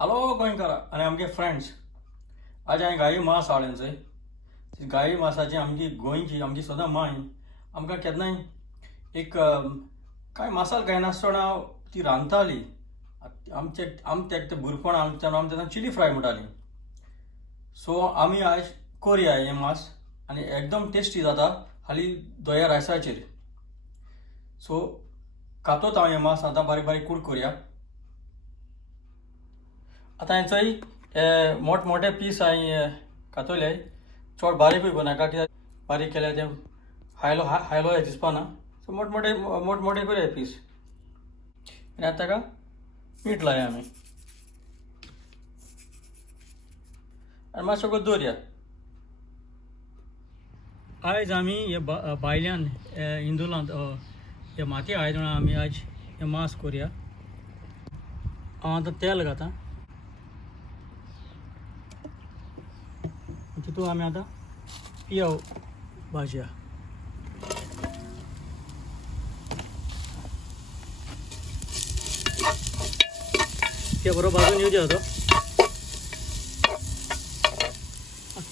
हॅलो गोंयकारा आणि आमगे फ्रेंड्स, आज हांवें गाई मांस हाडलें चोय. गाई मांसाची आमची गोंयची आमची सदां मांय आमकां केन्नाय एक कांय मसालो घायनासतना ती रांदताली. आमी तेका भुरपण आमी तेन्ना चिली फ्राय म्हणटाली. सो आमी आज कोरया हें मांस आनी एकदम टेस्टी जाता, हाली दोया रायसाचेर. सो कातोत हांव हें मांस आतां बारीक बारीक कूड कोरया. आतां हांवें चोय मोठमोठे पीस हांवें कातोले. चड बारीकूय करनाका, कित्याक बारीक केल्यार ते हायलो हें दिसपाना. सो मोठमोठे करूया पीस. आनी आतां ताका मीठ लाया आमी आनी मातसो सगळो दवरया. आयज आमी हे भायल्यान इंदोलांत हे माती आयदनां आमी आज हे मांस कोरया. हांव आतां तेल घातां. तितून आमी आतां पियाव भाजया. ते बरो भाजून येवं तो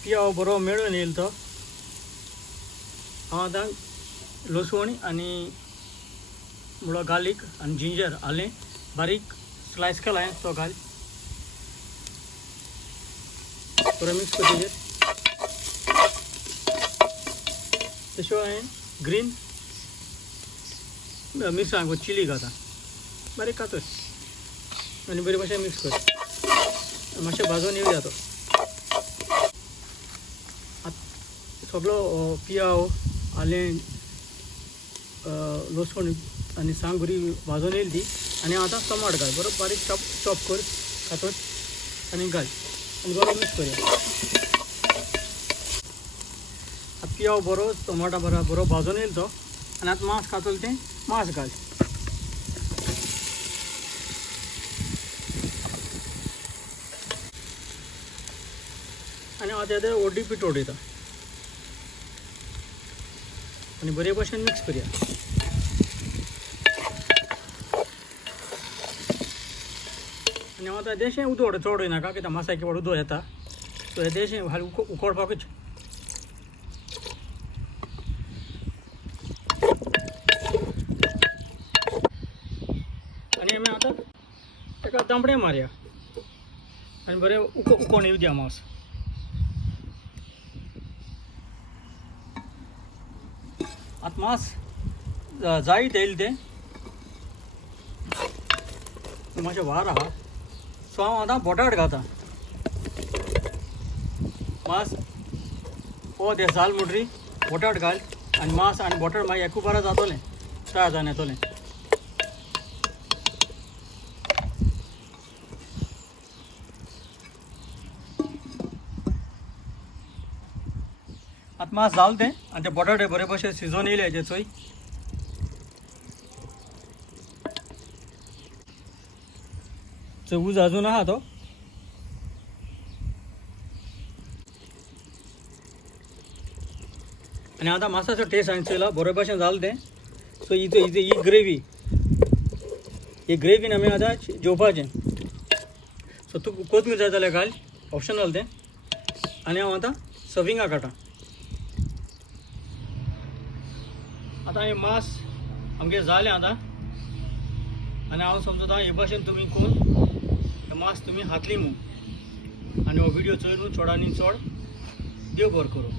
पियाव बरो मेळून येईल तो. हांव आतां लसूण आनी मुळो गार्लीक आनी जिंजर आलें बारीक स्लायस केलां तो घाल. बरो मिक्स कर. तेजेर तशें हांवें ग्रीन मिरसांग चिली घाता. बारीक कातर आनी बरे भाशेन मिक्स कर. मातशें भाजून येवया तो. सगळो पियाव आलें लसूण आनी सांग बरी भाजून येयली ती. आनी आतां टमाट घाल. बरो बारीक चॉप कर कातर आनी घाल आनी बरो मिक्स करया. पियाव बरो टमाटा बरो भाजून येयलो तो. आनी आतां मांस कातोलें तें मांस घाल. आनी हांव तें व्हडली पीठ उडयता आनी बरे भाशेन मिक्स करया. आनी हांव आतां देशें उदक चड उडयनाका, कित्याक मांसाक व्हड उदक येता. सो हें देशें उकडपाकूच. आनी आमी आतां ताका दामडे मारया आनी बरें उकोवन येवं दिया मांस. आतां मांस जायत येयलें तें मातशें वार आहा. सो हांव आतां बटाट घातां. मांस हो तें जाल म्हणटरी बटाट घाल आनी मांस आनी बटाट मागीर एकू बरें जातलें, फ्राय जावन येतलें. आतां मांस जालें तें आनी ते बटाटे बरे भशेन शिजोवन येयले हेजे चोय. उज अजून आहा तो. आनी आतां मांसाचो टेस्ट हांवें चयला, बरे भशेन जालें तें. सो ही ग्रेवी, ही ग्रेवीन आमी आतां जेवपाचें. सो तूं कोथमीर जाय जाल्यार घाल, ऑप्शनल तें. आनी हांव आतां सर्विंगाक काडटां. आतां हें मांस आमगे जालें आतां. आनी हांव समजता हे भाशेन तुमी करून हें मांस तुमी खातली म्हूण. आनी हो व्हिडियो चड चडांनी चड देव बरें करूं.